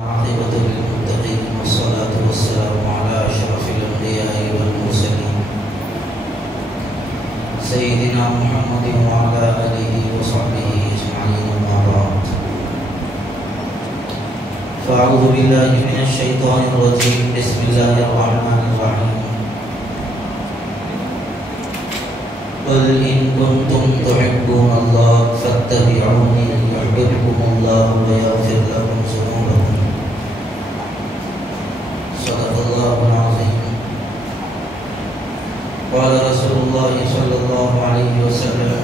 عاقبة للمتقين والصلاة والسلام على أشرف الأنبياء والمرسلين سيدنا محمد وعلى آله وصحبه أجمعين أما بعد فأعوذ بالله من الشيطان الرجيم بسم الله الرحمن الرحيم قل إن كنتم تحبون الله فاتبعوني يحببكم الله ويغفر لكم ذنوبكم صدق الله العظيم. قال رسول الله صلى الله عليه وسلم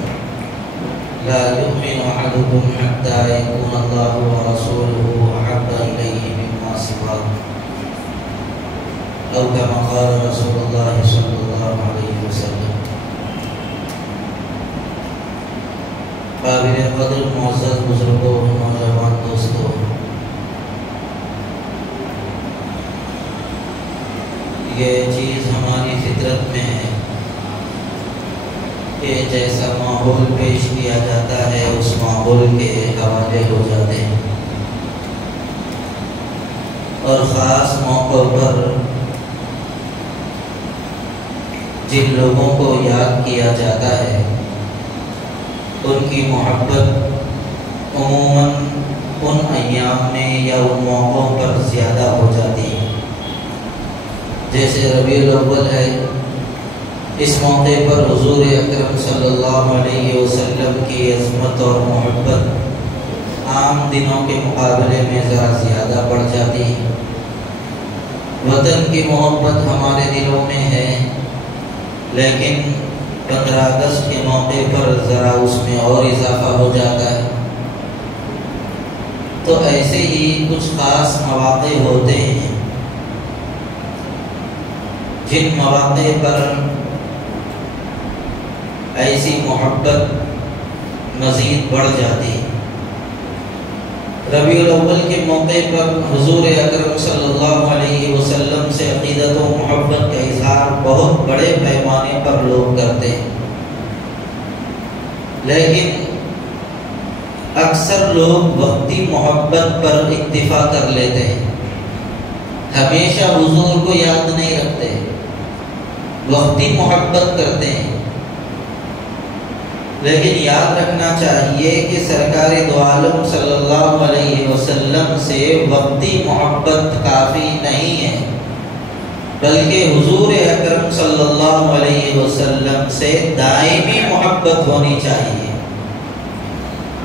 لا يؤمن أحدكم حتى يكون الله ورسوله أحب إليه مما سواه أو كما قال رسول الله صلى الله عليه وسلم. قابل قدر معزز بزرگوں نوجوان دوستوں، یہ چیز ہماری فطرت میں ہے کہ جیسا ماحول پیش کیا جاتا ہے اس ماحول کے حوالے ہو جاتے ہیں، اور خاص موقعوں پر جن لوگوں کو یاد کیا جاتا ہے ان کی محبت عموماً ان ایام میں یا ان موقعوں پر زیادہ ہو جاتی ہے. جیسے ربیع الاول ہے، اس موقع پر حضور اکرم صلی اللہ علیہ وسلم کی عظمت اور محبت عام دنوں کے مقابلے میں ذرا زیادہ بڑھ جاتی ہے. وطن کی محبت ہمارے دلوں میں ہے، لیکن 15 اگست کے موقع پر ذرا اس میں اور اضافہ ہو جاتا ہے. تو ایسے ہی کچھ خاص مواقع ہوتے ہیں جن مواقع پر ایسی محبت مزید بڑھ جاتی ہے. ربیع الاول کے موقع پر حضور اکرم صلی اللہ علیہ وسلم سے عقیدت و محبت کا اظہار بہت بڑے پیمانے پر لوگ کرتے ہیں، لیکن اکثر لوگ وقتی محبت پر اکتفا کر لیتے ہیں. ہمیشہ حضور کو یاد نہیں رکھتے، وقتی محبت کرتے ہیں. لیکن یاد رکھنا چاہیے کہ سرکار دو عالم صلی اللہ علیہ وسلم سے وقتی محبت کافی نہیں ہے، بلکہ حضور اکرم صلی اللہ علیہ وسلم سے دائمی محبت ہونی چاہیے،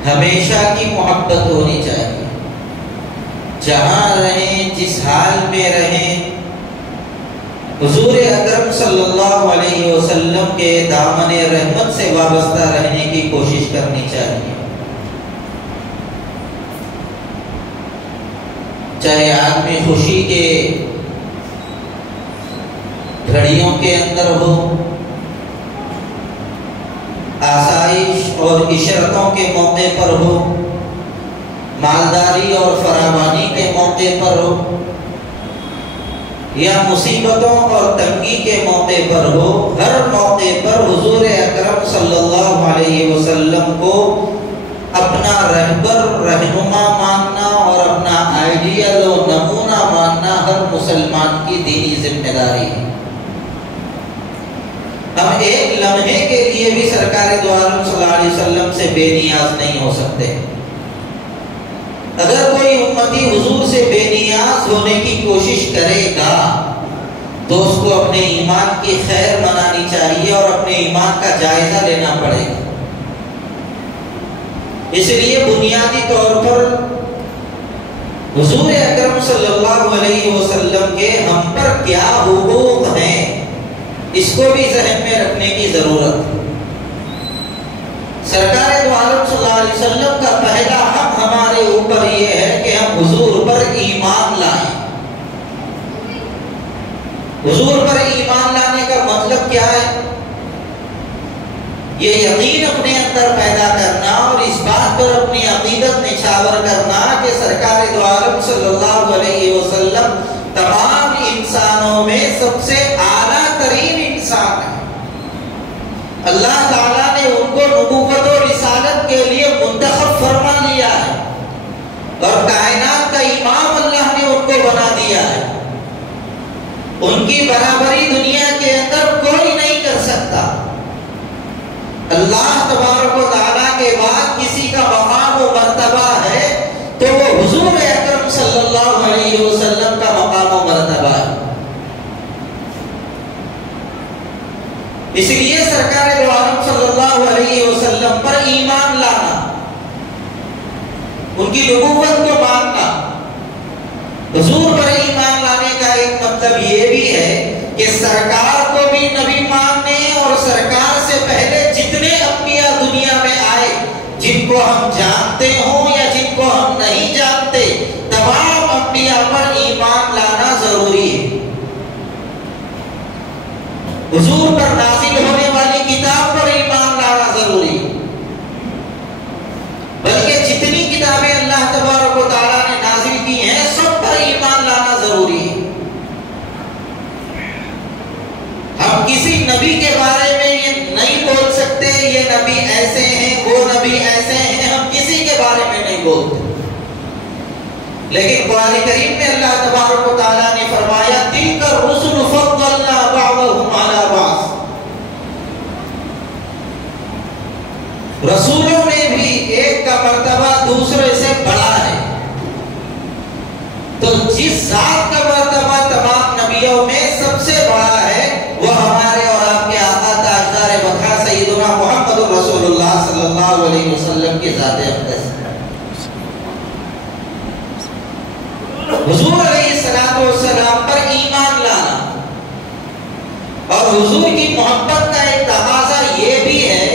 ہمیشہ کی محبت ہونی چاہیے. جہاں رہیں، جس حال میں رہیں، حضور اکرم صلی اللہ علیہ وسلم کے دامن رحمت سے وابستہ رہنے کی کوشش کرنی چاہیے. چاہے آدمی خوشی کے گھڑیوں کے اندر ہو، آسائش اور عشرتوں کے موقع پر ہو، مالداری اور فراوانی کے موقع پر ہو، یا مصیبتوں اور تنگی کے موقع پر ہو، ہر موقع پر حضور اکرم صلی اللہ علیہ وسلم کو اپنا رہبر رہنما ماننا اور اپنا آئیڈیل و نمونہ ماننا ہر مسلمان کی دینی ذمہ داری ہے. ہم ایک لمحے کے لیے بھی سرکار دو عالم صلی اللہ علیہ وسلم سے بے نیاز نہیں ہو سکتے. اگر کوئی امتی حضور سے بے نیاز ہونے کی کوشش کرے گا تو اس کو اپنے ایمان کی خیر منانی چاہیے اور اپنے ایمان کا جائزہ لینا پڑے گا. اس لیے بنیادی طور پر حضور اکرم صلی اللہ علیہ وسلم کے ہم پر کیا حقوق ہیں اس کو بھی ذہن میں رکھنے کی ضرورت ہے. سرکار دو عالم صلی اللہ علیہ وسلم کا پہلا حق ہمارے اوپر یہ ہے کہ ہم حضور پر ایمان لائیں. حضور پر ایمان لانے کا مطلب کیا ہے؟ یہ یقین اپنے اندر پیدا کرنا اور اس بات پر اپنی عقیدت نچھاور کرنا کہ سرکار دو عالم صلی اللہ علیہ وسلم تمام انسانوں میں سب سے اعلیٰ ترین انسان ہے. اللہ تعالیٰ نے ان کو نبوت و رسالت کے لیے منتخب فرما لیا ہے، اور کائنات کا امام اللہ بنا دیا ہے، ان کی برابری دنیا کے اندر کوئی نہیں کر سکتا۔ اللہ تبارک و تعالیٰ کے بعد کسی کا مقام و مرتبہ ہے تو وہ حضور اکرم صلی اللہ علیہ وسلم کا مقام و مرتبہ ہے۔ اس لیے سرکار دو عالم صلی اللہ علیہ وسلم پر ایمان لانا، ان کی نبوت کو ماننا، حضور پر ایمان لانے کا ایک مطلب یہ بھی ہے کہ سرکار کو بھی نبی ماننے اور سرکار سے پہلے جتنے انبیاء دنیا میں آئے، جن کو ہم جانتے ہوں یا جن کو ہم نہیں جانتے، تمام انبیاء پر ایمان لانا ضروری ہے۔ حضور پر نازل ہونے والی کتاب پر ایمان لانا ضروری ہے، بلکہ جتنی کتابیں اللہ تبارک و تعالیٰ نے نازل کی ہیں سب پر ایمان لانا ضروری ہے۔ ہم کسی نبی کے بارے میں یہ نہیں بول سکتے یہ نبی ایسے ہیں وہ نبی ایسے ہیں، ہم کسی کے بارے میں نہیں بولتے، لیکن قرآن کریم میں اللہ تبارک و تعالیٰ نے فرمایا تِلْكَ الرُّسُلُ فَضَّلْنَا بَعْضَهُمْ عَلَى بَعْضٍ، رسولوں میں بھی ایک کا مرتبہ دوسرے سے بڑا ہے، تو جس ذات کا مرتبہ تمام نبیوں میں سب سے بڑا ہے وہ ہمارے اور آپ کے آقا تاجدار وقار سیدنا محمد رسول اللہ صلی اللہ علیہ وسلم کی ذات اقدس ہے۔ حضور علیہ السلام پر ایمان لانا اور حضور کی محبت کا ایک تقاضا یہ بھی ہے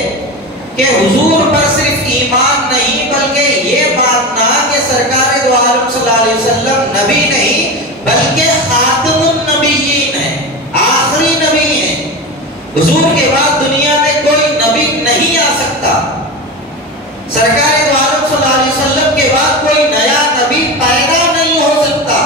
کہ حضور پر صرف ایمان نہیں بلکہ یہ ماننا کہ سرکار دو عالم صلی اللہ علیہ وسلم نبی نہیں بلکہ خاتم النبیین ہیں، آخری نبی ہیں۔ حضور کے بعد دنیا میں کوئی نبی نہیں آ سکتا، سرکار دو عالم صلی اللہ علیہ وسلم کے بعد کوئی نیا نبی پیدا نہیں ہو سکتا۔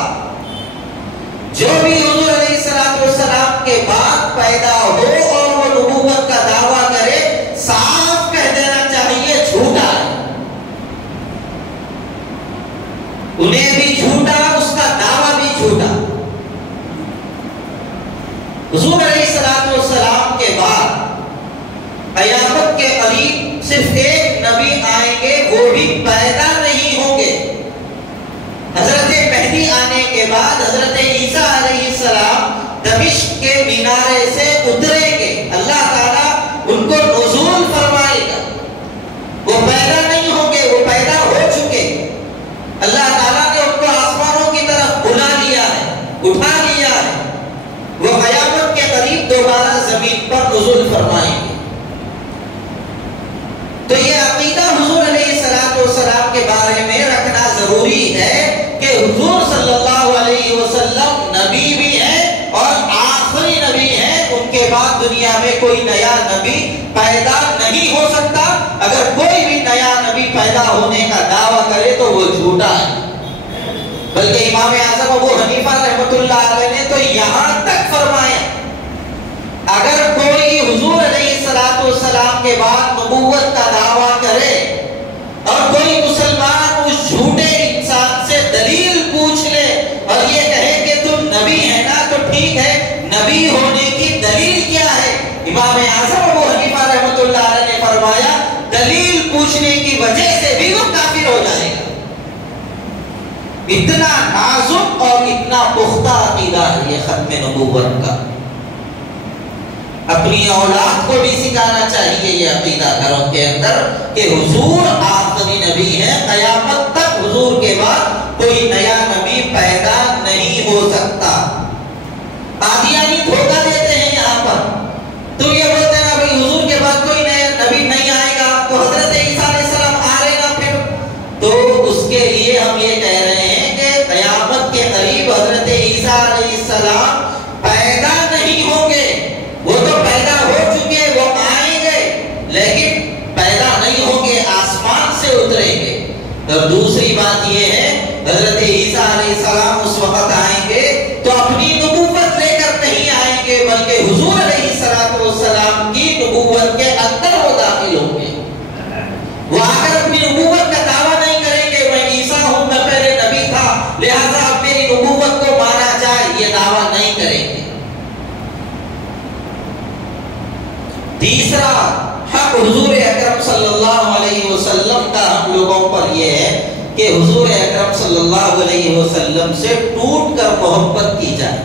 جو بھی حضور علیہ السلام کے بعد پیدا ہو اور وہ نبوت کا دعویٰ کرے، صاف کہہ دینا چاہیے جھوٹا ہے، انہیں بھی جھوٹا، اس کا دعویٰ بھی جھوٹا۔ حضور علیہ السلام کے بعد قیامت کے قریب صرف ایک نبی آئیں گے، وہ بھی پیدا نہیں ہوں گے۔ حضرت مہدی آنے کے بعد حضرت عیسیٰ علیہ السلام دمشق کے مینارے سے اتریں گے، اللہ تعالیٰ ان کو نزول فرمائے گا، وہ پیدا نہیں ہوں گے، وہ پیدا ہو چکے، اللہ تعالیٰ نے ان کو آسمانوں کی طرف بلا لیا ہے، اٹھا لیا ہے، وہ قیامت کے قریب دوبارہ زمین پر نزول فرمائیں گے۔ تو یہ عقیدہ حضور علیہ السلام کے بارے میں رکھنا ضروری ہے کہ حضور صلی اللہ علیہ وسلم نبی بھی ہیں اور آخری نبی ہیں، ان کے بعد دنیا میں کوئی نیا نبی پیدا نہیں ہو سکتا۔ اگر کوئی بھی نیا نبی پیدا ہونے کا دعویٰ کرے تو وہ جھوٹا ہے۔ بلکہ امام اعظم ابو حنیفہ رحمۃ اللہ علیہ نے تو یہاں تک فرمایا اگر کوئی حضور علیہ السلام کے بعد نبوت کا دعویٰ کرے اور کوئی مسلمان اس جھوٹے انسان سے دلیل پوچھ لے اور یہ کہے کہ تم نبی ہے نا، تو ٹھیک ہے، نبی ہونے کی دلیل کیا ہے؟ امام اعظم ابو حنیفہ رحمۃ اللہ علیہ نے فرمایا دلیل پوچھنے کی وجہ سے بھی وہ کافر ہو جائے گا۔ اتنا نازک اور اتنا پختہ عقیدہ ہے یہ ختم نبوت کا۔ اپنی اولاد کو بھی سکھانا چاہیے یہ عقیدہ گھروں کے اندر کہ حضور آخری نبی ہے، قیامت تک حضور کے بعد کوئی نیا نبی پیدا نہیں ہو سکتا۔ قادیانی دھوکہ دیتے ہیں یہاں پر، تو یہ بولتے ہیں بھائی حضور کے بعد کوئی نیا نبی نہیں آئے گا، تو حضرت عیسیٰ علیہ السلام آ رہے گا پھر، تو اس کے لیے ہم یہ کہہ رہے ہیں کہ قیامت کے قریب حضرت عیسیٰ علیہ السلام پیدا نہیں ہوں گے، وہ تو پیدا ہو چکے، وہ آئیں گے لیکن پیدا نہیں ہوں گے، آسمان سے اتریں گے۔ اور دوسری بات یہ ہے حضرت عیسیٰ علیہ السلام اس وقت آئیں گے تو اپنی نبوت لے کر نہیں آئیں گے بلکہ حضور علیہ السلام کی نبوت کے اندر وہ داخل ہوں گے۔ وہ آ کر اپنی نبوت کا دعویٰ نہیں کریں گے میں عیسیٰ ہوں، میں پہلے نبی تھا لہٰذا اب میری نبوت کو تیسرا حق حضور اکرم صلی اللہ علیہ وسلم کا ہم لوگوں پر یہ ہے کہ حضور اکرم صلی اللہ علیہ وسلم سے ٹوٹ کر محبت کی جائے.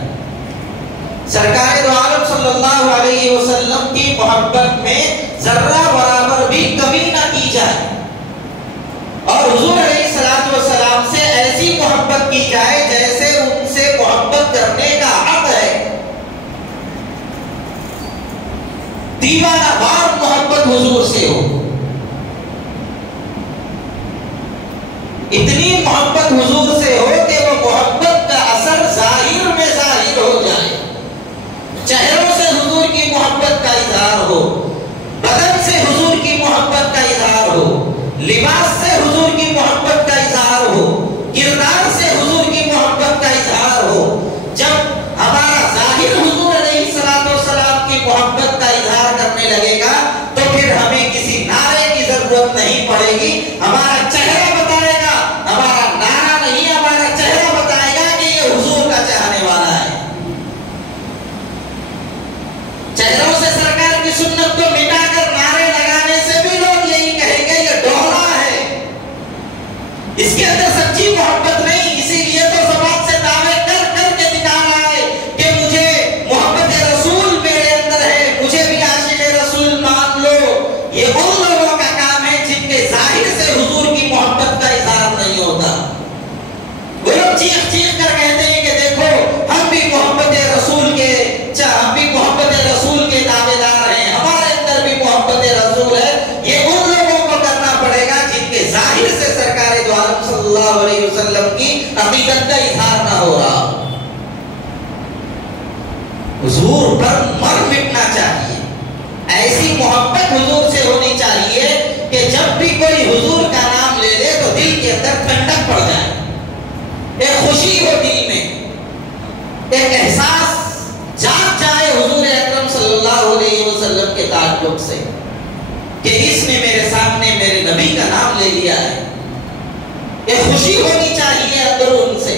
سرکار دو عالم صلی اللہ علیہ وسلم کی محبت میں ذرہ برابر بھی کمی نہ کی جائے اور حضور علیہ السلام سے ایسی محبت کی جائے جیسے ان سے محبت کرنے کا حق ہے. دیوانہ وار محبت حضور سے ہو. اتنی محبت حضور سے ہو کہ وہ محبت کا اثر ظاہر میں ظاہر ہو جائے. چہروں سے حضور کی محبت کا اظہار ہو, بدن سے حضور کی محبت کا اظہار ہو, لباس سے حضور کی محبت کا اظہار ہو, کردار سے حضور کی محبت کا اظہار ہو. جب ہمارا ظاہر حضور علیہ السلام کی محبت کا اظہار کرنے لگے گا تو پھر ہمیں کسی نعرے کی ضرورت نہیں پڑے گی. ہمارا چہرہ بتائے گا, ہمارا نعرہ نہیں, ہمارا چہرہ بتائے گا کہ یہ حضور کا چاہنے والا ہے. چہروں سے سرکار کی سنت کو مٹا کر نعرے لگانے سے بھی لوگ یہی کہیں گے یہ ڈولا ہے, اس کے اندر سچی محبت نہیں. اسی لیے تو زبان سے دعوے کر کر کے دکھا رہا ہے کہ مجھے محبت رسول میرے اندر ہے, مجھے بھی عاشق رسول مان لو. یہ ان لوگوں کا کام ہے جن کے ظاہر سے حضور کی محبت کا اظہار نہیں ہوتا. وہ لوگ چیخ چیخ کر کہتے ہیں کہ دیکھو ہم بھی محبت رسول کے ہم بھی محبت رسول کے دعوے دار ہیں, ہمارے اندر بھی محبت رسول ہے. یہ ان لوگوں کو کرنا پڑے گا جن کے ظاہر سے سرکار دو عالم صلی اللہ علیہ وسلم کی عقیدت کا اظہار نہ ہو رہا. حضور پر مر مٹنا چاہیے. ایسی محبت حضور سے ہونی چاہیے کہ جب بھی کوئی حضور کا نام لے لے تو دل کے اندر ٹھنڈک پڑ جائے, ایک خوشی ہو دل میں, ایک احساس جاگ جائے حضور اکرم صلی اللہ علیہ وسلم کے تعلق سے کہ اس نے میرے سامنے میرے نبی کا نام لے لیا ہے. ایک خوشی ہونی چاہیے اندر ان سے.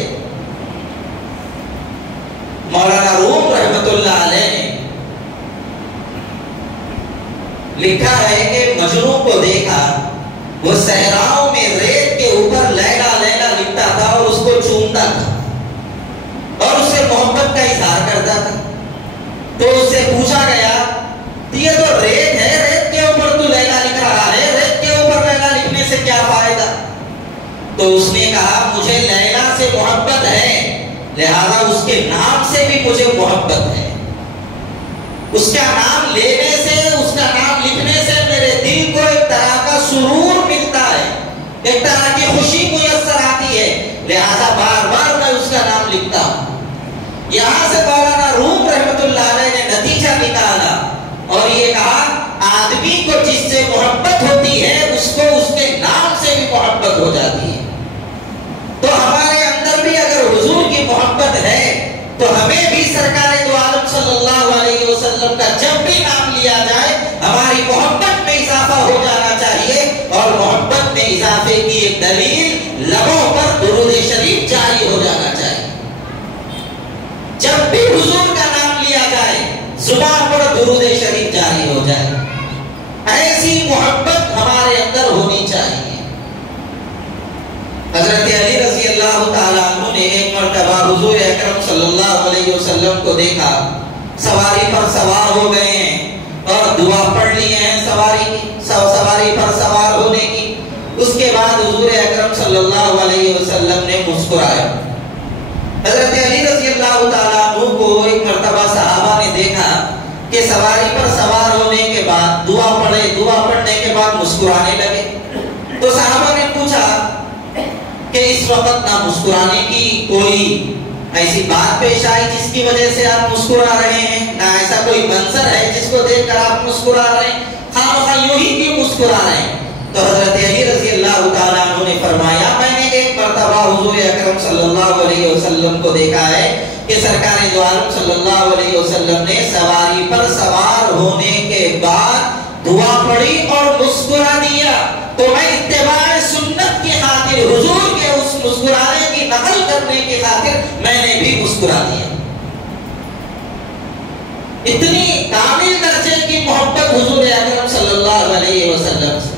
مولانا روم رحمت اللہ علیہ نے لکھا ہے کہ مجنوں کو دیکھا, وہ صحراؤں میں ریت کے اوپر لیلا لیلا لکھتا تھا اور اس کو چومتا تھا اور اس سے محبت کا اظہار کرتا تھا. تو اس سے پوچھا گیا یہ تو ریت ہے, ریت کے اوپر تو لیلا لکھ رہا ہے, ریت کے اوپر لیلا لکھنے سے کیا فائدہ؟ تو اس نے کہا مجھے لیلا سے محبت ہے, لہذا اس کے نام سے بھی مجھے محبت ہے. اس کا نام لینے سے, اس کا نام لکھنے سے میرے دل کو ایک طرح کا سرور ملتا ہے, ایک طرح کی خوشی میسر آتی ہے, لہذا بار بار میں اس کا نام لکھتا ہوں. یہاں سے مولانا روم رحمت اللہ علیہ نے نتیجہ نکالا اور یہ کہا آدمی کو جس سے محبت ہوتی ہے اس کو اس کے نام سے بھی محبت ہو جاتی ہے. تو ہمارے اندر بھی اگر حضور کی محبت ہے تو ہمیں بھی سرکار دو عالم صلی اللہ علیہ وسلم کا جب بھی نام لیا جائے ہماری محبت میں اضافہ ہو جانا چاہیے. اور محبت میں اضافے کی ایک دلیل لبوں پر درود شریف جاری ہو جانا چاہیے. جب بھی حضور کا نام لیا جائے زبان پر درود شریف جاری ہو جائے. ایسی محبت ہمارے اندر ہونی چاہیے. حضرت علی رضی اللہ تعالیٰ عنہ نے ایک مرتبہ حضور اکرم صلی اللہ علیہ وسلم کو دیکھا, سواری پر سوار ہو گئے ہیں اور دعا پڑھ لی ہیں سواری پر سوار ہونے کی. اس کے بعد حضور اکرم صلی اللہ علیہ وسلم نے مسکرایا. حضرت علی رضی اللہ تعالیٰ عنہ کو ایک مرتبہ صحابہ نے دیکھا کہ سواری پر سوار ہونے کے بعد دعا پڑھنے کے بعد مسکرانے لگے. تو صحابہ نے پوچھا کہ اس وقت نہ مسکرانے کی کوئی ایسی بات پیش آئی جس کی وجہ سے آپ مسکرا رہے ہیں, نہ ایسا کوئی منظر ہے جس کو دیکھ کر آپ مسکرا رہے ہیں, خامخواہ یوں ہی کیوں مسکرا رہے ہیں؟ تو حضرت علی رضی اللہ تعالیٰ عنہ نے فرمایا میں نے ایک مرتبہ حضور اکرم صلی اللہ علیہ وسلم کو دیکھا ہے کہ سرکار دو عالم صلی اللہ علیہ وسلم نے سواری پر سوار ہونے کے بعد دعا پڑھی اور مسکرا دیا. تو میں اتباع سنت کی خاطر حضور کے اس مسکرانے کی نقل کرنے کی خاطر میں نے بھی مسکرا دیا. اتنی کامل درجے کی محبت حضور اکرم صلی اللہ علیہ وسلم سے.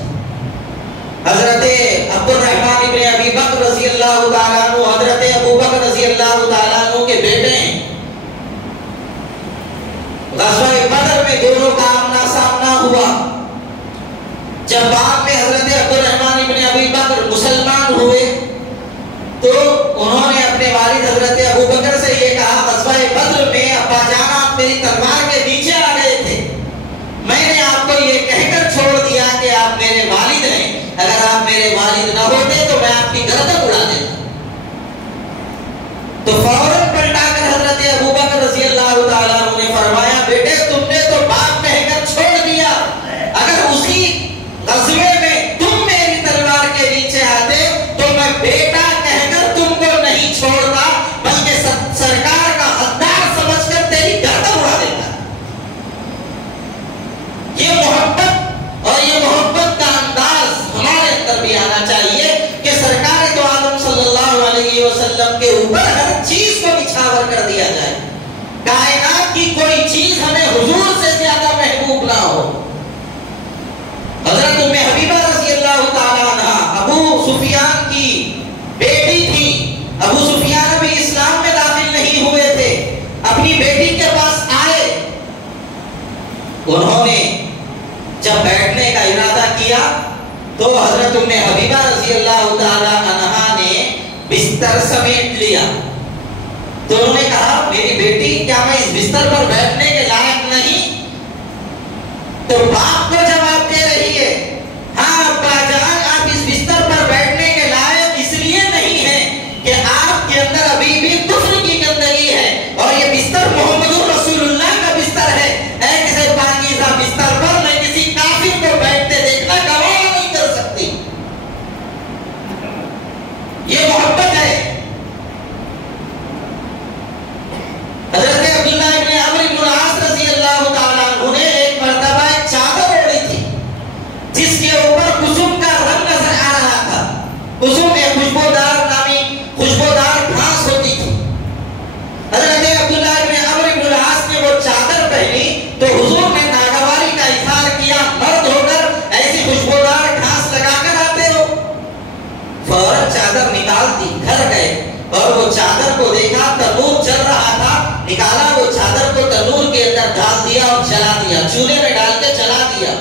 حضرت عبد الرحمن ابن ابی بکر رضی اللہ تعالیٰ عنہ حضرت ابو بکر رضی اللہ تعالیٰ عنہ کے بیٹے ہیں. غزوہ بدر میں دونوں کا آمنا سامنا ہوا. جب بعد میں حضرت عبد الرحمن ابن ابی بکر مسلمان ہوئے تو انہوں نے اپنے والد حضرت ابو بکر سے یہ کہا غزوہ بدر میں ابا جان آپ میری تلوار کے نیچے آ گئے تھے. میں نے آپ کو یہ کہہ کر چھوڑ دیا کہ آپ میرے والد ہیں. اگر آپ میرے والد نہ ہوتے تو میں آپ کی گردن اڑا دیتا. تو فوراً پلٹا کر حضرت ابو بکر رضی اللہ تعالیٰ عنہ نے فرمایا بیٹے تم نے تو باپ کہہ کر چھوڑ دیا. اگر اسی غزوے میں تم میری تلوار کے نیچے آتے تو میں بیٹا کہہ کر تم کو نہیں چھوڑتا بلکہ سرکار کا حقدار سمجھ کر تیری گردن اڑا دیتا. یہ محبت اور یہ محبت کا انداز ہمارے اندر بھی آنا چاہیے کہ سرکار دو عالم صلی اللہ علیہ وسلم کے اوپر ہر چیز کو نچھاور کر دیا جائے. کائنات کی کوئی چیز ہمیں حضور سے زیادہ محبوب نہ ہو. حضرت ام حبیبہ رضی اللہ تعالیٰ عنہ ابو سفیان کی بیٹی تھی. ابو سفیان ابھی اسلام میں داخل نہیں ہوئے تھے. اپنی بیٹی کے پاس آئے. انہوں نے جب بیٹھنے کا ارادہ کیا تو حضرت ام حبیبہ رضی اللہ تعالیٰ عنہ نے بستر سمیٹ لیا. تو انہوں نے کہا میری بیٹی کیا میں اس بستر پر بیٹھنے کے لائق نہیں؟ تو باپ کو جواب دے رہی ہے ہاں ابا جان آپ اس بستر پر بیٹھنے کے لائق اس لیے نہیں ہیں کہ آپ کے اندر ابھی بھی کفر کی گندگی ہے اور یہ بستر محمد رسول اللہ کا بستر ہے. ایسے پاکیزہ بستر پر میں کسی کافر کو بیٹھتے دیکھنا گوارا نہیں کر سکتی. یہ محبت ہے. حضرت عبداللہ ابن عمرو بن العاص رضی اللہ تعالیٰ عنہ نے ایک مرتبہ ایک چادر اوڑھی تھی جس کے اوپر کسم کا رنگ نظر آ رہا تھا. کسم ایک خوشبودار گھاس ہوتی تھی. حضرت عبداللہ ابن عمرو بن العاص نے وہ چادر پہنی تو حضور نے ناگواری کا اظہار کیا مرد ہو کر ایسی خوشبودار گھاس لگا کر آتے ہو. فوراً چادر نکال دی. گھر گئے اور وہ چادر کو دیکھا تنور جل رہا تھا. نکالا وہ چادر کو تنور کے اندر ڈال دیا اور جلا دیا. چولہے میں ڈال کے جلا دیا.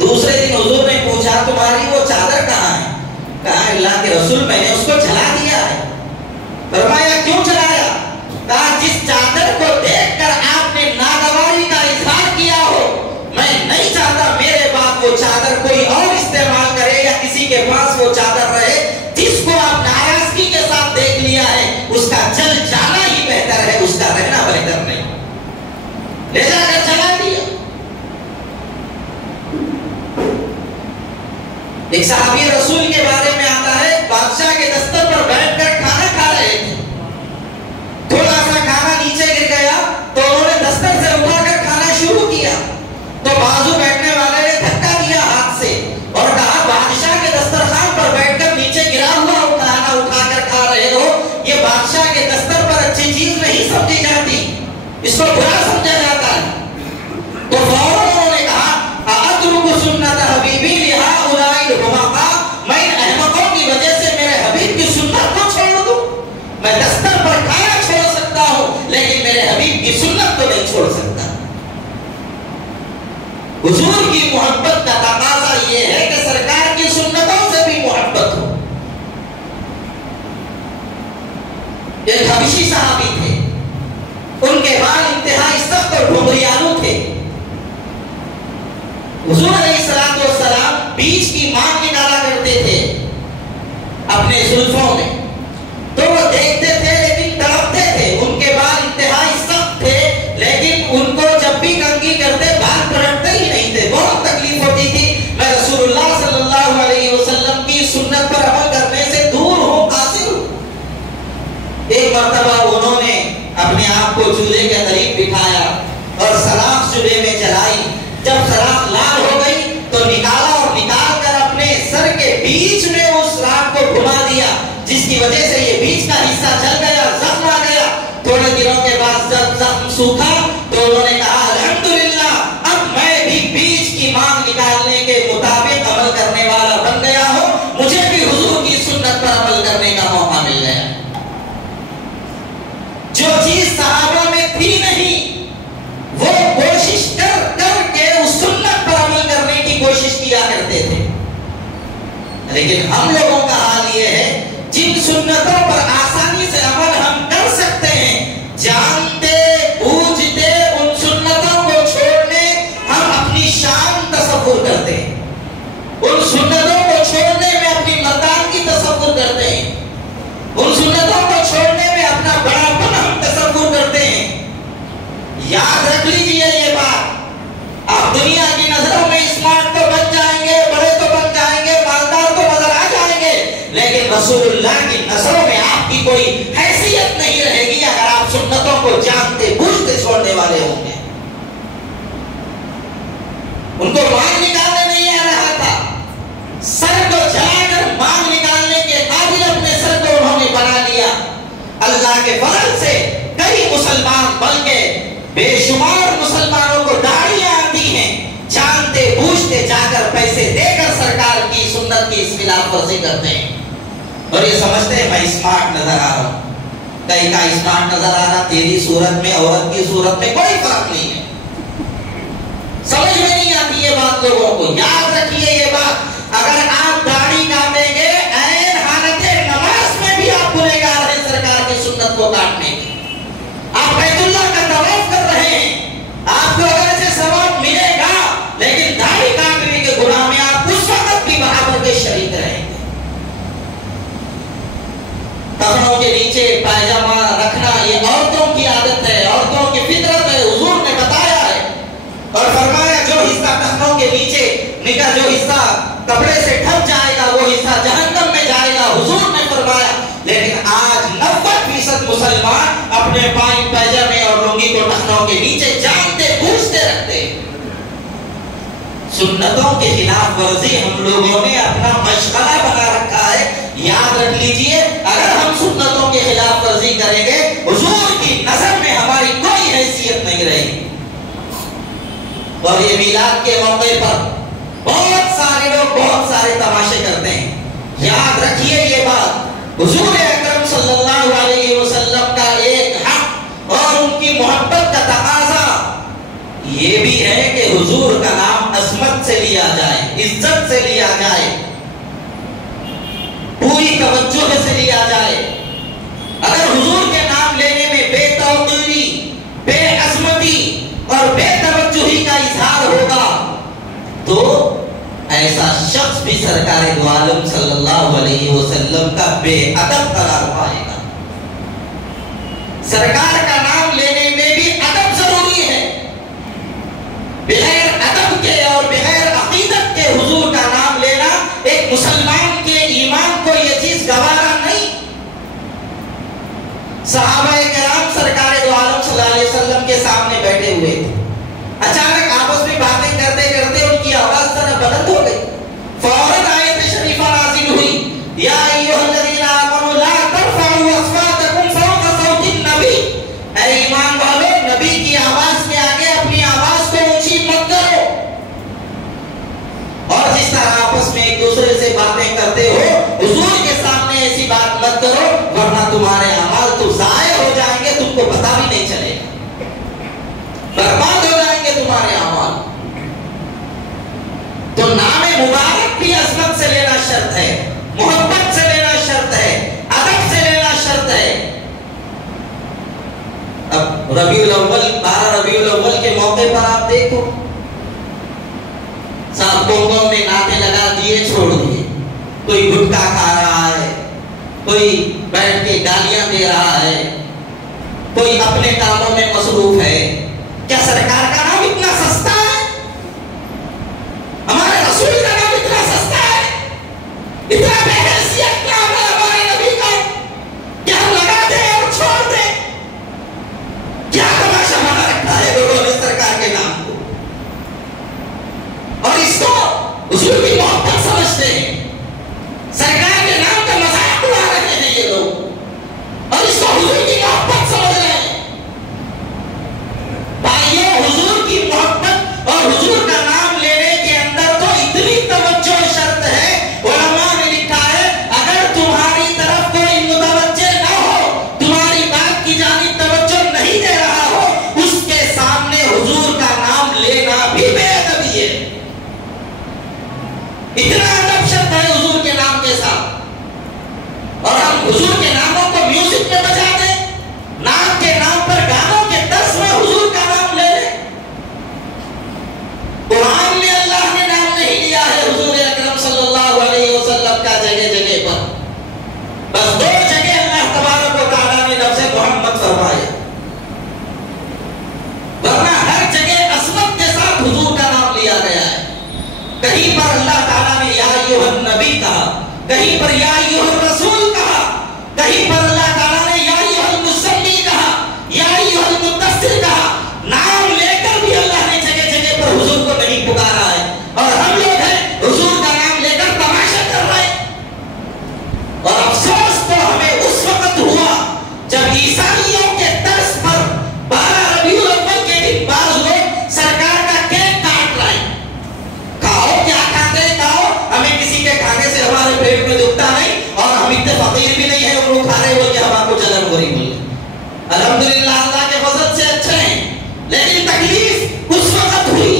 دوسرے دن حضور نے پوچھا تمہاری وہ چادر کہاں ہے؟ کہا اللہ کے رسول میں نے اس کو جلا دیا ہے. فرمایا کیوں جلایا؟ کہا جس چادر کو دیکھ کر آپ نے ناگواری کا اظہار کیا ہو میں نہیں چاہتا میرے بعد وہ چادر کوئی اور استعمال کرے یا کسی کے پاس وہ چادر رہے. جس کو آپ ناراضگی کے ساتھ دیکھ لیا ہے اس کا جل جانا ہی بہتر ہے, اس کا رہنا بہتر نہیں. لے جا کر جلا دیا. ایک صحابی رسول کے بارے میں آتا ہے بادشاہ کے دستر پر بیٹھ کر کھانا کھا رہے تھے. تھوڑا سا کھانا نیچے گر گیا تو انہوں نے دستر سے اٹھا کر کھانا شروع کیا تو بازو بیٹھنے والے نے دھکا دیا ہاتھ سے اور کہا بادشاہ کے دسترخوان پر بیٹھ کر نیچے گرا ہوا کھانا اٹھا کر کھا رہے ہو. یہ بادشاہ کے دستر پر اچھی چیز نہیں سمجھی جاتی, اس کو برا سمجھا جاتا ہے. تو فوراً انہوں نے کہا اترک سنت حبیبی لہؤلاء الحمقاء, میں ان احمقوں کی وجہ سے میرے حبیب کی سنت کو چھوڑ دوں؟ میں دستر پر کھانا چھوڑ سکتا ہوں لیکن میرے حبیب کی سنت کو نہیں چھوڑ سکتا. حضور کی محبت کا تقاضا یہ ہے کہ سرکار کی سنتوں سے بھی محبت ہو. ایک حبشی صحابی تھے, ان کے بال انتہائی سخت اور ڈھونگریالو تھے. حضور علیہ السلام بیچ کی مار نکالا کرتے تھے اپنے زلفوں میں, تو وہ دیکھتے تھے لیکن تڑپتے تھے. ان کے بال انتہائی سخت تھے لیکن ان کو جب بھی کنگھی کرتے بال پلٹتے ہی نہیں تھے, بہت تکلیف ہوتی تھی. میں رسول اللہ صلی اللہ علیہ وسلم کی سنت پر عمل کرنے سے دور ہوں, قاصر ہوں. ایک مرتبہ انہوں نے اپنے آپ کو چولہے کے قریب بٹھایا اور سراخ چولہے میں جلائی. جب سراخ لال ہو گئی تو نکالا اور نکال کر اپنے سر کے بیچ میں اس راکھ کو گھما دیا جس کی وجہ سے یہ بیچ کا حصہ جل گیا, زخم آ گیا. تھوڑے دنوں کے بعد جب زخم سوکھا تو انہوں نے لیکن ہم لوگوں کا حال یہ ہے جن سنتوں پر آسانی سے عمل ہم کر سکتے ہیں، جانتے بوجھتے ان سنتوں کو چھوڑنے ہم اپنی شان تصور کرتے ہیں، ان سنتوں کو چھوڑنے میں اپنی مردانگی تصور کرتے ہیں، ان سنتوں کو چھوڑنے میں اپنا بڑا پن ہم تصور کرتے ہیں۔ یاد رکھ لیجئے یہ بات، آپ دنیا کی نظروں میں اسمارٹ تو بن جائیں گے، بڑے تو بن جائیں گے، مالدار تو نظر آ جائیں گے، لیکن رسول اللہ کی نظروں میں آپ کی کوئی حیثیت نہیں رہے گی اگر آپ سنتوں کو جانتے بوجھتے چھوڑنے والے ہوں گے۔ ان کو مال نکالنے نہیں آ رہا تھا، سر کو جلا کر مال نکالنے کے قابل اپنے سر کو انہوں نے بنا لیا۔ اللہ کے فضل سے کئی مسلمان بلکہ بے شمار مسلمانوں کو داڑیاں آتی ہیں، جانتے بوجھتے جا کر پیسے دے کر سرکار کی سنت کی اس خلاف ورزی کرتے ہیں، اور یہ سمجھتے ہیں میں اسمارٹ نظر آ رہا ہوں۔ کہیں کا اسمارٹ نظر آ رہا، تیری صورت میں عورت کی صورت میں کوئی فرق نہیں ہے۔ سمجھ میں نہیں آتی یہ بات لوگوں کو۔ یاد رکھیے یہ بات، اگر آپ داڑھی کاٹیں گے عین حالت نماز میں بھی آپ گنہگار ہیں سرکار کی سنت کو کاٹنے کی۔ آپ بیت اللہ کا طواف کر رہے ہیں، آپ کو اگر ایسے ثواب ملے گا، لیکن داڑھی کاٹنے کے گناہ میں آپ اس وقت بھی برابر کے شریک رہیں گے۔ ٹخنوں کے نیچے پائجامہ رکھنا یہ عورتوں کی عادت ہے، عورتوں کی فطرت ہے، حضور نے بتایا ہے اور فرمایا جو حصہ ٹخنوں کے نیچے نکا، جو حصہ کپڑے سے ڈھک جائے گا وہ حصہ جہنم میں جائے گا، حضور نے فرمایا۔ لیکن آج 90% مسلمان اپنے پائجامے اور لنگی کو ٹخنوں کے نیچے جانتے بوجھتے رکھتے ہیں۔ سنتوں کے خلاف ورزی ہم لوگوں نے اپنا مشغلہ بنا رکھا ہے۔ یاد رکھ لیجئے اگر ہم سنتوں کے خلاف ورزی کریں گے، حضور کی نظر میں ہماری کوئی حیثیت نہیں رہے گی۔ اور یہ میلاد کے موقع پر بہت سارے لوگ بہت سارے تماشے کرتے ہیں۔ یاد رکھیے یہ بات، حضور اکرم صلی اللہ علیہ وسلم کا ایک حق اور ان کی محبت کا تقاضا یہ بھی ہے کہ حضور کا نام عظمت سے لیا جائے، عزت سے لیا جائے، پوری توجہ سے لیا جائے۔ اگر حضور کے نام لینے میں بے توقیری، بے عظمتی اور بے توجہی کا اظہار ہوگا تو ایسا شخص بھی سرکار دو عالم صلی اللہ علیہ وسلم کا بے ادب قرار پائے گا۔ سرکار کا نام لینے میں بھی ادب ضروری ہے۔ بغیر ادب کے اور بغیر عقیدت کے حضور کا نام لینا ایک مسلمان کے ایمان کو یہ چیز گوارا نہیں۔ صحابہ کرام سرکار دو عالم صلی اللہ علیہ وسلم کے سامنے بیٹھے ہوئے تھے، اچانک آپس میں باتیں کرتے کرتے ان کی آواز ذرا بلند ہو گئی، فوراً آیت شریفہ نازل ہوئی، یا ایھا الذین آمنوا لا ترفعوا اصواتکم فوق صوت النبی، اے ایمان والو نبی کی آواز کے آگے اپنی آواز کو اونچی مت کرو، اور جس طرح آپس میں ایک دوسرے سے باتیں کرتے ہو حضور کے سامنے ایسی بات مت کرو، ورنہ تمہارے اعمال تو ضائع ہو جائیں گے، تم کو پتہ بھی نہیں چلے گا، برباد ہو جائیں گے تمہارے اعمال۔ تو نام مبارک بھی عظمت سے لینا شرط ہے، محبت سے لینا شرط ہے، ادب سے لینا شرط ہے۔ اب ربیع الاول 12 ربیع الاول کے موقع پر آپ دیکھو، سب لوگوں نے نعرے لگا دیے چھوڑ دیے، کوئی گٹکا کھا رہا ہے، کوئی بیٹھ کے گالیاں دے رہا ہے، کوئی اپنے کاموں میں مصروف ہے۔ کیا سرکار کا نام اتنا سستا ہے؟ ہمارے رسول کا نام اتنا سستا ہے؟ اتنا بے حیثیت نام ہے ہمارے نبی کا کہ ہم لگا دیں اور چھوڑ دیں؟ کیا تماشا بنا رکھا ہے لوگوں نے سرکار کے نام کو، اور اس کو حضور کی محبت سمجھتے ہیں۔ سرکار کے نام کا مذاق اڑا رہے ہیں یہ لوگ، اور اس کو حضور کی محبت سمجھ رہے ہیں۔ بھائیوں، حضور کی محبت کہیں پر یا ایھا الرسول کہا، کہیں پر اللہ تعالیٰ نے یا ایھا المزمل کہا، یا ایھا المدثر کہا. نام لے کر بھی اللہ نے جگہ جگہ پر حضور کو نہیں پکارا ہے. اور ہم لوگ ہیں حضور کا نام لے کر تماشا کر رہے ہیں. اور افسوس تو ہمیں اس وقت ہوا جب عیسائیوں کے طرز پر 12 ربیع الاول کے دن بعض لوگ سرکار کا کیک کاٹ رہے ہیں. کھاؤ، کیا کھاتے کھاؤ، ہمیں کسی کے کھانے سے ہمارے پیٹ میں دکھتا نہیں، اور ہم اتنے فقیر بھی نہیں ہیں وہ لوگ کھا رہے ہو کہ ہمارے کو جلن ہو رہی مل. الحمدللہ اللہ کے فضل سے اچھے ہیں. لیکن تکلیف اس وقت ہوئی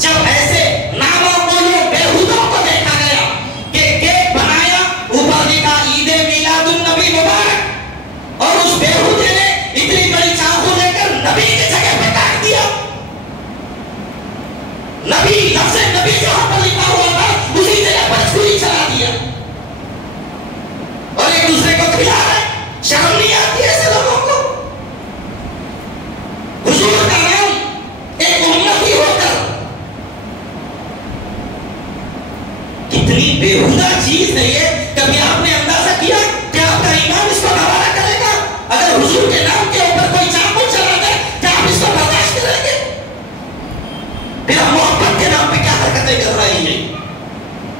جب ایسے نامعقول بےہودوں کو دیکھا گیا کہ کیک بنایا، اوپر لکھا عید میلاد النبی مبارک، اور اس بےہودے نے اتنی بڑی چاقو لے کر نبی کی جگہ پہ کاٹ دیا. نبی، لفظ نبی جہاں پر لکھا ہوا تھا اسی جگہ پر چھری چلا دیا، اور ایک دوسرے کو کھلا رہے. شرم نہیں آتی ایسے لوگوں کو؟ حضور کا نام ایک امتی ہو کر کتنی بےہودہ چیز ہے یہ. کبھی آپ نے اندازہ کیا کہ آپ کا ایمان اس کو حوالہ کرے گا؟ اگر حضور کے نام کے اوپر کوئی چاقو چلا دے کیا آپ اس کو برداشت کریں گے؟ پھر ہم محبت کے نام پہ کیا حرکتیں کر رہے ہیں،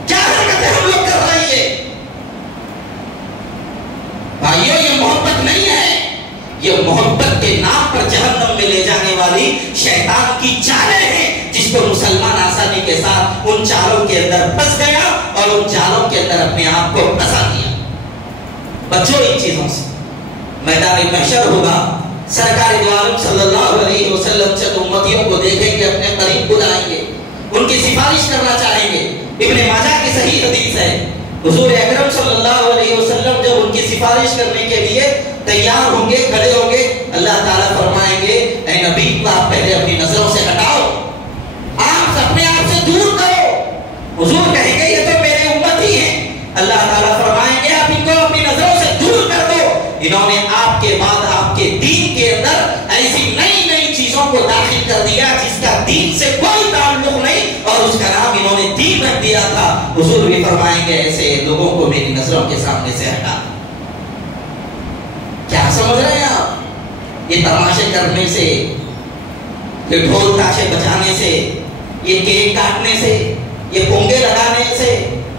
کیا حرکتیں ہم لوگ کر رہے ہیں؟ بھائیو، یہ محبت نہیں ہے، یہ محبت کے نام پر جہنم میں لے جانے والی شیطان کی چالیں ہیں، جس کو مسلمان آسانی کے ساتھ ان چالوں کے اندر پھنس گیا اور ان چالوں کے اندر اپنے آپ کو پھنسا دیا. بچو ان چیزوں سے. میدان محشر ہوگا، سرکار دو عالم صلی اللہ علیہ وسلم چند امتیوں کو دیکھیں گے، اپنے قریب بلائیں گے، ان کی سفارش کرنا چاہیں گے. ابن ماجہ کی صحیح حدیث ہے، حضور اکرم صلی اللہ علیہ وسلم جب ان کی سفارش کرنے کے لیے تیار ہوں گے، کھڑے ہوں گے، اللہ تعالیٰ فرمائیں گے اے نبی کو آپ پہلے اپنی نظروں سے ہٹاؤ، آپ اپنے آپ سے دور کرو. حضور کہیں گے یہ تو میرے امتی ہیں. اللہ تعالیٰ فرمائیں گے آپ ان کو اپنی نظروں سے دور کر دو، انہوں نے آپ کے بعد آپ کے دین کے اندر ایسی نئی نئی چیزوں کو داخل کر دیا جس کا دین سے کوئی تعلق نہیں، اور اس کا نام انہوں نے دین رکھ دیا تھا. حضور بھی فرمائیں گے ایسے لوگوں کو میری نظروں کے سامنے سے ہٹا. کیا سمجھ رہے ہیں آپ؟ یہ تماشے کرنے سے، یہ ڈھول تاشے بجانے سے، یہ کیک کاٹنے سے، یہ پونگے لگانے سے،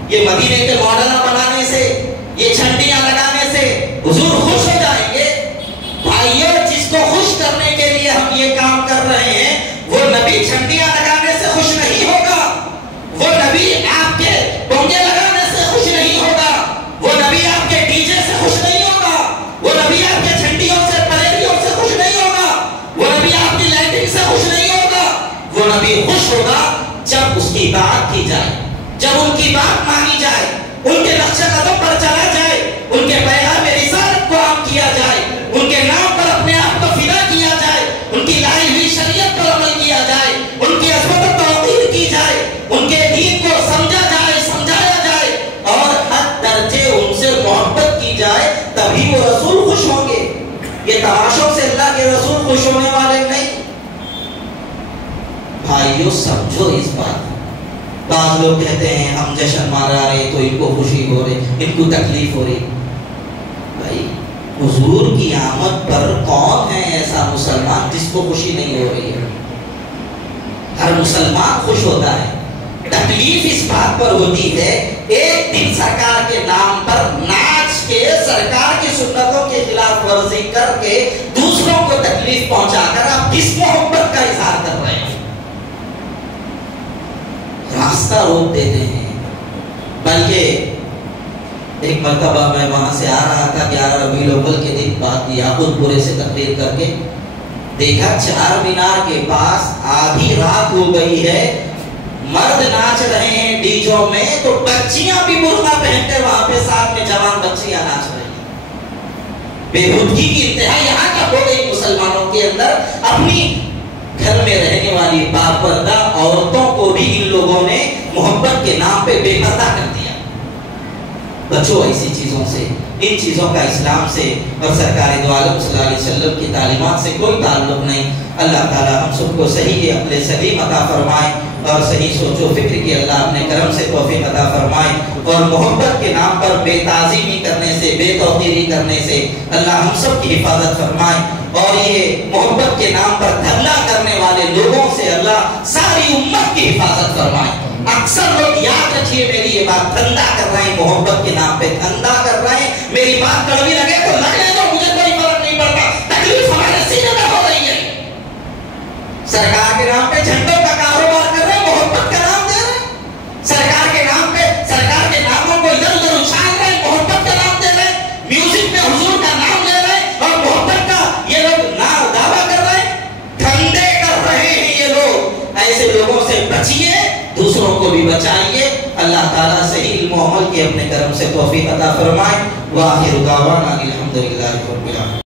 یہ مدینے کے ماڈل بنانے سے، یہ چھنٹیاں لگانے سے حضور خوش ہو جائیں گے؟ بھائیو، جس کو خوش کرنے کے لیے ہم یہ کام کر رہے ہیں وہ نبی چھنٹیاں لگانے سے خوش نہیں ہوگا، وہ نبی آپ کے پونگے لگانے سے خوش نہیں ہوگا، وہ نبی آپ کے ڈی جے سے خوش نہیں ہوگا، وہ نبی آپ کے چھنٹیوں سے پریڈیوں سے خوش نہیں ہوگا، وہ نبی آپ کی لائٹنگ سے خوش نہیں ہوگا. وہ نبی خوش ہوگا جب اس کی بات کی جائے، جب ان کی بات مانی جائے، ان کے نقش قدم پر چلا جائے، ان کے پیغام رسالت کو عام کیا جائے، ان کے نام پر اپنے آپ کو فدا کیا جائے، ان کی لائی ہوئی شریعت پر عمل کیا جائے، ان کی عظمت و توقیر کی جائے، ان کے دین کو سمجھا جائے، سمجھایا جائے، اور حد درجے ان سے محبت کی جائے، تبھی وہ رسول خوش ہوں گے. یہ تماشوں سے اللہ کے رسول خوش ہونے والے نہیں. بھائیو سمجھو اس بات. بعض لوگ کہتے ہیں ہم جشن منا رہے تو ان کو خوشی ہو رہی، ان کو تکلیف ہو رہی. بھائی حضور کی آمد پر کون ہے ایسا مسلمان جس کو خوشی نہیں ہو رہی ہے؟ ہر مسلمان خوش ہوتا ہے. تکلیف اس بات پر ہوتی ہے ایک دن سرکار کے نام پر ناچ کے، سرکار کی سنتوں کے خلاف ورزی کر کے دوسروں کو تکلیف پہنچا کر آپ کس محبت کا اظہار کر رہے ہیں؟ راستہ روک دیتے ہیں. بلکہ ایک مرتبہ میں وہاں سے آ رہا تھا 11 ربیع الاول کے دن بعد یاقوت پورے سے تقریر کر کے دیکھا چار مینار کے پاس آدھی رات ہو گئی ہے، مرد ناچ رہے ہیں ڈیجوں میں، تو بچیاں بھی برقع پہن کر وہاں پہ ساتھ میں جوان بچیاں ناچ رہی ہیں. بےہودگی کی انتہا یہاں تک ہو گئی مسلمانوں کے اندر. اپنی گھر میں رہنے والی باپردہ عورتوں کو بھی ان لوگوں نے محبت کے نام پہ بے پردہ کر دیا. بچو ایسی چیزوں سے. ان چیزوں کا اسلام سے اور سرکار دو عالم صلی اللہ علیہ وسلم کی تعلیمات سے کوئی تعلق نہیں. اللہ تعالی ہم سب کو صحیح عقل سلیم عطا فرمائے. اور صحیح سوچ و فکر کی اللہ اپنے کرم سے توفیق عطا فرمائے، اور محبت کے نام پر بے تعظیمی کرنے سے، بے توقیری کرنے سے اللہ ہم سب کی حفاظت فرمائے، اور یہ محبت کے نام پر دھندا کرنے والے لوگوں سے اللہ ساری امت کی حفاظت فرمائے۔ اکثر لوگ یاد رکھیے میری یہ بات، دھندا کر رہے ہیں محبت کے نام پہ، دھندا کر رہے ہیں، میری بات کڑوی لگے تو لگے تو مجھے کوئی فرق نہیں پڑتا، تکلیف ہمارے سینے میں ہو رہی ہے۔ سرکار کے نام پہ جھنڈوں کا کاروبار کر رہے ہیں، محبت کا نام دے رہے ہیں، سرکار کے نام پہ سرکار کے ناموں کو ادھر ادھر اچھال رہے ہیں، محبت کا نام دے رہے ہیں، میوزک میں حضور کا نام لے رہے ہیں اور محبت کا یہ لوگ دعویٰ کر رہے ہیں، دھندے کر رہے ہیں یہ لوگ۔ ایسے لوگوں سے بچیے، دوسروں کو بھی بچائیے۔ اللہ تعالیٰ صحیح علم و عمل کی اپنے کرم سے توفیق عطا فرمائے۔ وآخر دعوانا الحمدللہ رب العالمین۔